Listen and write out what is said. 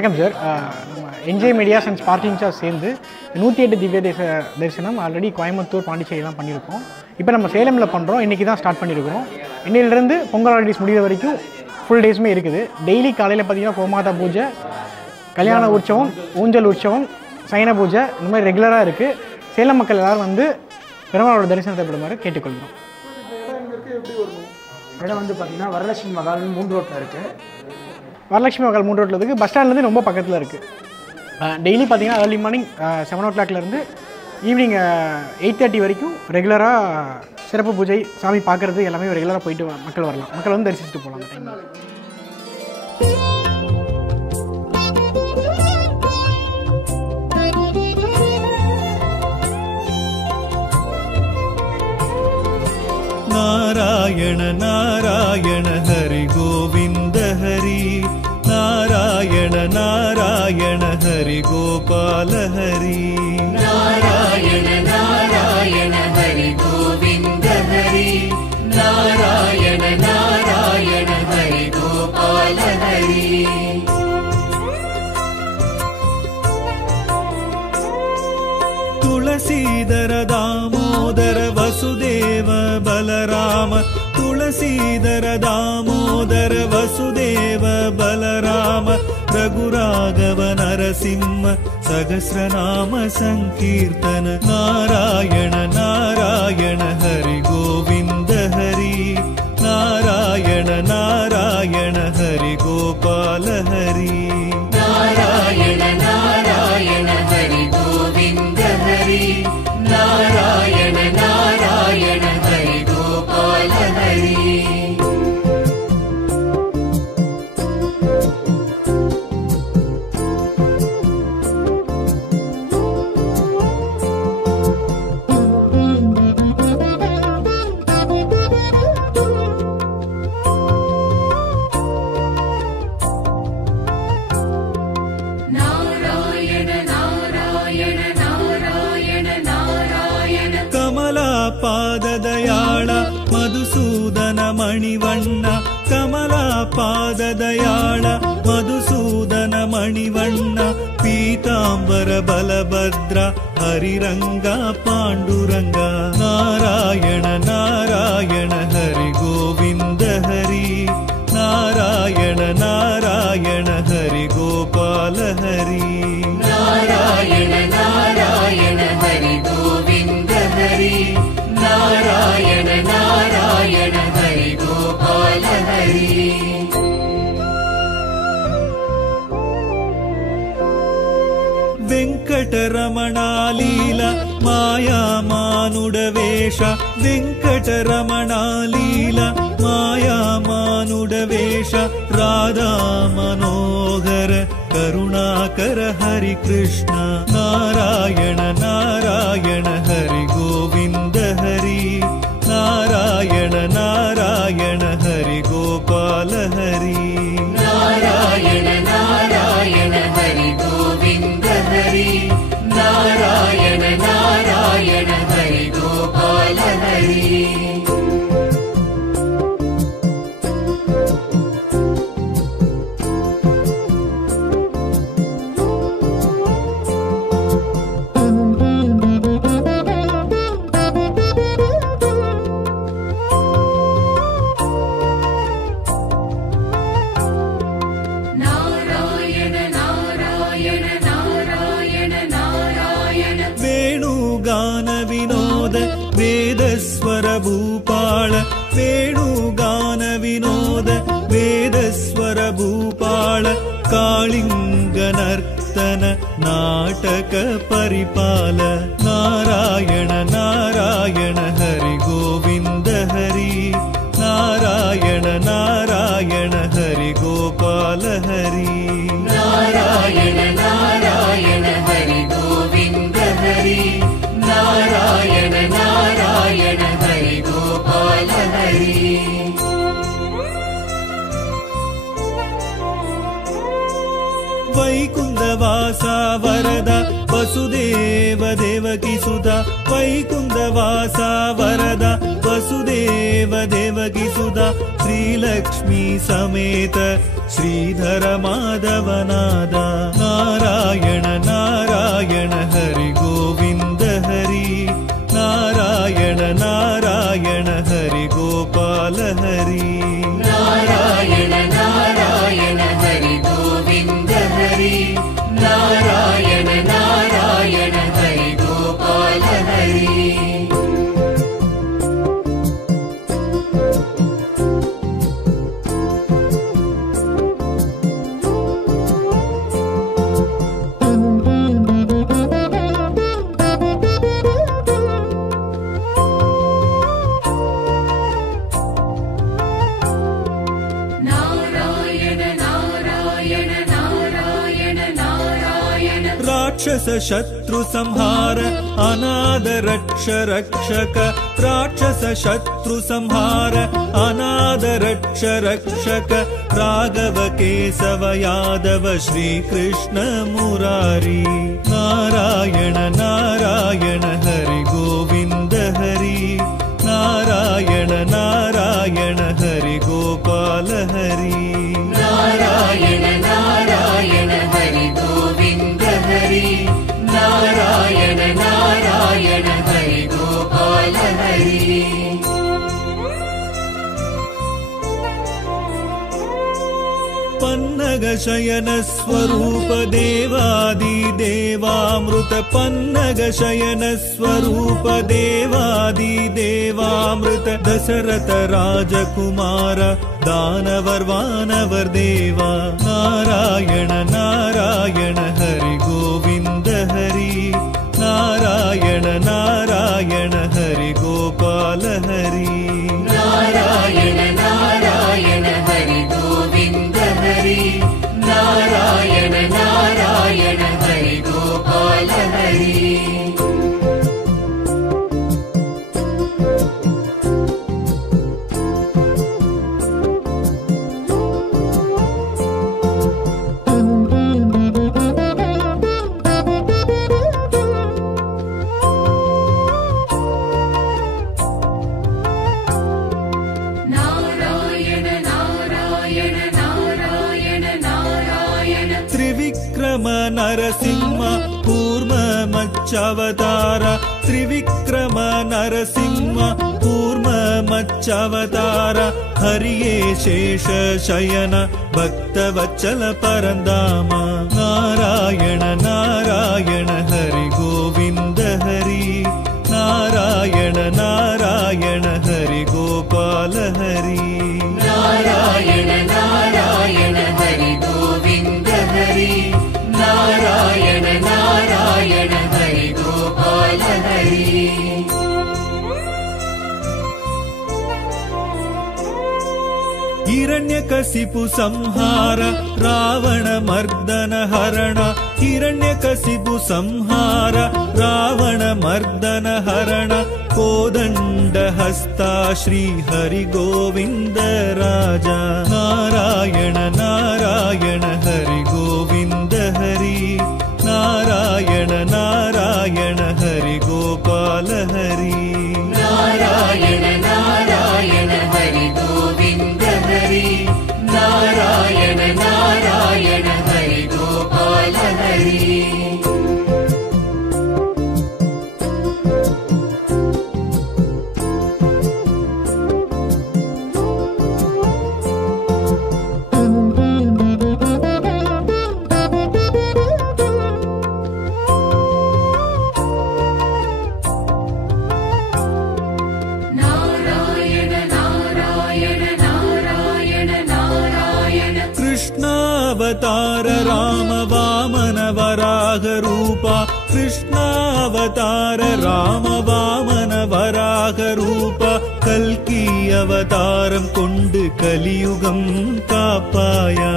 வணக்கம் சார். நம்ம NJ medias and sparking sir சேர்ந்து 108 திவ்ய தரிசனம் ஆல்ரெடி கோயம்புத்தூர் பாண்டிச்சேரிலாம் பண்ணியிருக்கோம். இப்போ நம்ம சேலமில் பண்ணுறோம். இன்றைக்கி தான் ஸ்டார்ட் பண்ணியிருக்கிறோம். இன்னிலிருந்து பொங்கல் ஹாலிடேஸ் முடிகிற வரைக்கும் ஃபுல் டேஸுமே இருக்குது. டெய்லி காலையில் பார்த்திங்கன்னா கோமாதா பூஜை, கல்யாண உற்சவம், ஊஞ்சல் உற்சவம், சைன பூஜை, இந்த மாதிரி ரெகுலராக இருக்குது. சேலம் மக்கள் எல்லோரும் வந்து பெருமாளோட தரிசனத்தை பெறுமாறு கேட்டுக்கொள்கிறோம். இடம் வந்து பார்த்திங்கன்னா வரலட்சுமி மகால் 3 ரோட்டில் இருக்குது. வரலட்சுமி மகால் 3 ரோட்டில் இருக்குது. பஸ் ஸ்டாண்ட்லேருந்து ரொம்ப பக்கத்தில் இருக்குது. டெய்லி பார்த்திங்கன்னா ஏர்லி மார்னிங் 7 o'clockலேருந்து ஈவினிங் 8:30 வரைக்கும் ரெகுலராக சிறப்பு பூஜை, சாமி பார்க்குறது எல்லாமே ரெகுலராக போயிட்டு மக்கள் வரலாம். மக்கள் வந்து தரிசிச்சுட்டு போகலாம் அந்த டைமில். நாராயண நாராயண ஹரி கோவிந்த ஹரி, நாராயண நாராயண ஹரி கோபால ஹரி, நாராயண நாராயண ஹரி கோவிந்த ஹரி, நாராயண நாராயண ஹரி கோபால ஹரி. துளசீதர தாமோதர வசுதேவ பலராம, துளசீதர தாமோதர வசுதேவ பலராம, ரகுராகவ நரசிம்ம சகஸ்ரநாம சங்கீர்த்தன, நாராயண நாராயண ஹரி கோவிந்த ஹரி, நாராயண நாராயண ஹரி கோபால ஹரி, நாராயண நாராயண ஹரி கோவிந்த ஹரி, நாராயண நாராயண ஹரி கோபால ஹரி. ಪಾದದಯಾಳ ಮಧುಸೂದನ ಮಣಿವಣ್ಣ, ಕಮಲಾ ಪಾದದಯಾಳ ಮಧುಸೂದನ ಮಣಿವಣ್ಣ, ಪೀತಾಂಬರ ಬಲಭದ್ರ ಹರಿರಂಗ ಪಾಂಡುರಂಗ, ನಾರಾಯಣ ನಾರಾಯಣ ಹರಿ ಗೋವಿಂದ ಹರಿ, ನಾರಾಯಣ ನಾರಾಯಣ ಹರಿ ಗೋಪಾಲ ಹರಿ, ನಾರಾಯಣ ನಾರಾಯಣ ಹರಿ ಗೋವಿಂದ ಹರಿ, ನಾರಾಯಣ ನಾರಾಯಣ ಹರಿ ಗೋಪಾಲ ಹರಿ. ವೆಂಕಟರಮಣ ಲೀಲ ಮಾಯಾ ಮಾನುಡ ವೇಷ, ವೆಂಕಟರಮಣ ಲೀಲ ಮಾಯಾ ಮಾನುಡ ವೇಷ, ರಾಧಾ ಮನೋಹರ ಕರುಣಾಕರ ಹರಿ ಕೃಷ್ಣ, ನಾರಾಯಣ ನಾರಾಯಣ ಹರಿ ಗೋವಿಂದ ಹರಿ, ನಾರಾಯಣ ನಾರಾಯಣ ಹರಿ ಗೋಪಾಲ ಹರಿ, ನಾರಾಯಣ ನಾರಾಯಣ ಹರಿ ಗೋವಿಂದ ಹರಿ, ನಾರಾಯಣ ನಾರಾಯಣ ಹರಿ ಗೋಪಾಲ ಹರಿ. ವೇದಸ್ವರ ಭೂಪಾಳ, ವೇಣುಗಾನ ವಿನೋದ ವೇದಸ್ವರ ಭೂಪಾಳ, ಕಾಳಿಂಗ ನರ್ತನ ನಾಟಕ ಪರಿಪಾಲ, ನಾರಾಯಣ ನಾರಾಯಣ ಹರಿ ಗೋವಿಂದ ಹರಿ, ನಾರಾಯಣ ನಾರಾಯಣ ಹರಿ ಗೋಪಾಲ ಹರಿ, ನಾರಾಯಣ ನಾರಾಯಣ ಹರಿ ಗೋವಿಂದ ಹರಿ, ನಾರಾಯಣ ನಾರಾಯಣ ಹರಿ ಗೋಪಾಲ ಹರಿ. ವೈಕುಂಠ ವಾಸ ವರದ ವಸುದೇವ ದೇವಕಿ ಸುತ, श्रीलक्ष्मी समेत श्रीधर माधवनाद नारायण नारायण हरि गोविन्द हरि नारायण नारायण हरि गोपाल हरि नारायण नारायण हरि गोविन्द हरि नारायण नारायण हरि गोपाल हरि राक्षस शत्रु संहार अनाद रक्ष रक्षक राक्षस शत्रु संहार अनाद रक्ष रक्षक राघव केशव यादव श्री कृष्ण मुरारी नारायण नारायण हरि गोविन्द हरि नारायण नारायण हरि गोपाल हरि नारायण नारायण हरि गोविन्द हरि नारायण नारायण हरि गोपाल हरि पन्नग शयन स्वरूप देवादि देवामृत पन्नग शयन स्वरूप देवादि देवामृत दशरथ राजकुमार दानवर वानवर देवा नारायण नारायण हरि गोविन्द हरि नारायण नारायण हरि गोपाल हरि नारायण नारायण हरि गोविन्द हरि नारायण नारायण हरि गोपाल हरि नरसिंह कूर्म मच्चावतार त्रिविक्रम नरसिंह कूर्म मच्चावतार हरिये शेष शयन भक्तवत्सल परंदाम नारायण नारायण हरि गोविन्द हरि नारायण नारायण हरि गोपाल हरि नारायण नारायण हरि गोविन्द हरि नारायण नारायण हरि गोपाल हरि हिरण्यकशिपु संहार रावण मर्दन हरण हिरण्यकशिपु संहार रावण मर्दन हरण कोदंड हस्ता श्री हरि गोविन्द राजा नारायण नारायण हरि गोविन्द हरि नारायण नारायण हरि गोपाल हरि नारायण नारायण हरि गोविन्द हरि नारायण नारायण हरि गोपाल हरि कृष्णावतार राम वामन वराह रूपा कृष्णावतार राम वामन वराह रूपा कल्की अवतारम कोंडु कलियुगम कापाया